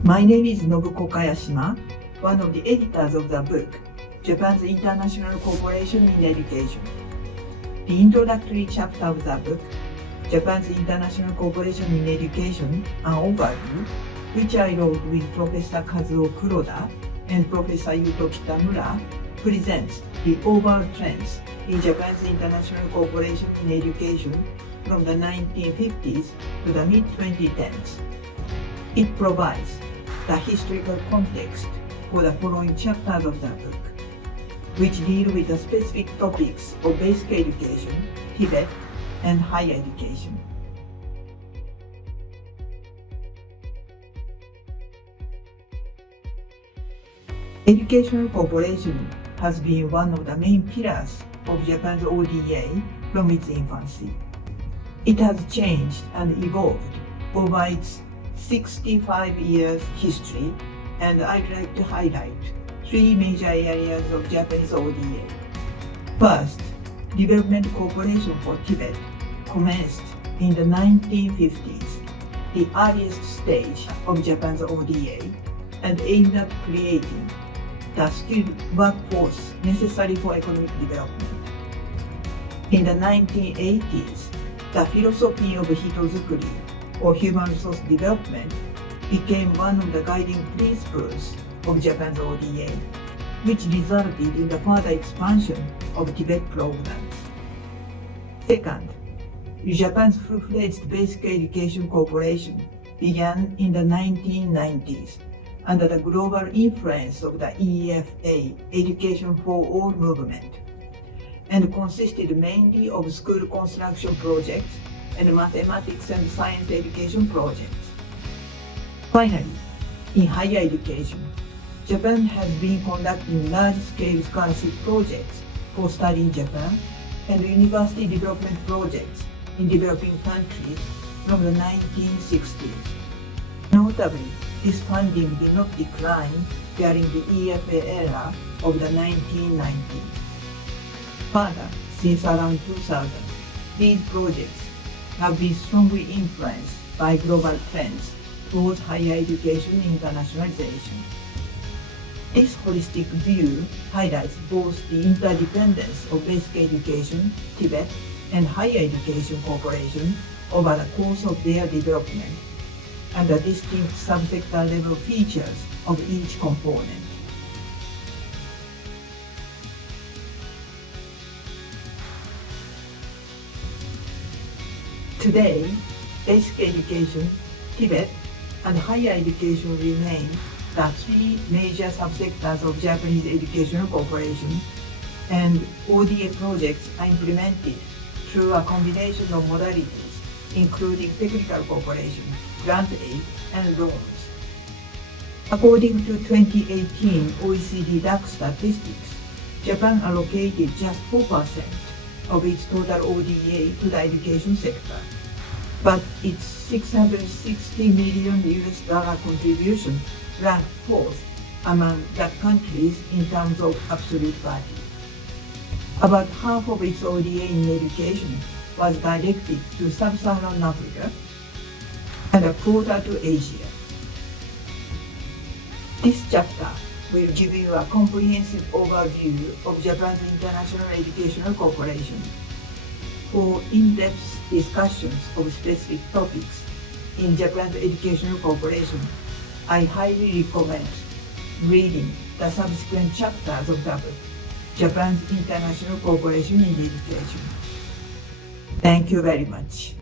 My name is Nobuko Kayashima, one of the editors of the book, Japan's International Cooperation in Education. The introductory chapter of the book, Japan's International Cooperation in Education, an overview, which I wrote with Professor Kazuo Kuroda and Professor Yuto Kitamura, presents the overall trends in Japan's international cooperation in education from the 1950s to the mid-2010s. It provides the historical context for the following chapters of the book, which deal with the specific topics of basic education, Tibet, and higher education. Educational cooperation has been one of the main pillars of Japan's ODA from its infancy. It has changed and evolved over its 65 years history, and I'd like to highlight three major areas of Japanese ODA. First, development cooperation for Tibet commenced in the 1950s, the earliest stage of Japan's ODA, and aimed at creating the skilled workforce necessary for economic development. In the 1980s, the philosophy of hitozukuri, or human resource development, became one of the guiding principles of Japan's ODA, which resulted in the further expansion of Tibet programs. Second, Japan's full-fledged basic education cooperation began in the 1990s under the global influence of the EFA, Education for All movement, and consisted mainly of school construction projects and mathematics and science education projects. Finally, in higher education, Japan has been conducting large-scale scholarship projects for study in Japan and university development projects in developing countries from the 1960s. Notably, this funding did not decline during the EFA era of the 1990s. Further, since around 2000, these projects have been strongly influenced by global trends towards higher education internationalization. This holistic view highlights both the interdependence of basic education, Tibet, and higher education cooperation over the course of their development, and the distinct subsector level features of each component. Today, basic education, Tibet, and higher education remain the three major subsectors of Japanese educational cooperation, and ODA projects are implemented through a combination of modalities, including technical cooperation, grant aid, and loans. According to 2018 OECD DAC statistics, Japan allocated just 4% of its total ODA to the education sector, but its $660 million contribution ranked fourth among DAC countries in terms of absolute value. About half of its ODA in education was directed to Sub-Saharan Africa, and a quarter to Asia. This chapter will give you a comprehensive overview of Japan's international educational cooperation. For in-depth discussions of specific topics in Japan's educational cooperation, I highly recommend reading the subsequent chapters of the book, Japan's International Cooperation in Education. Thank you very much.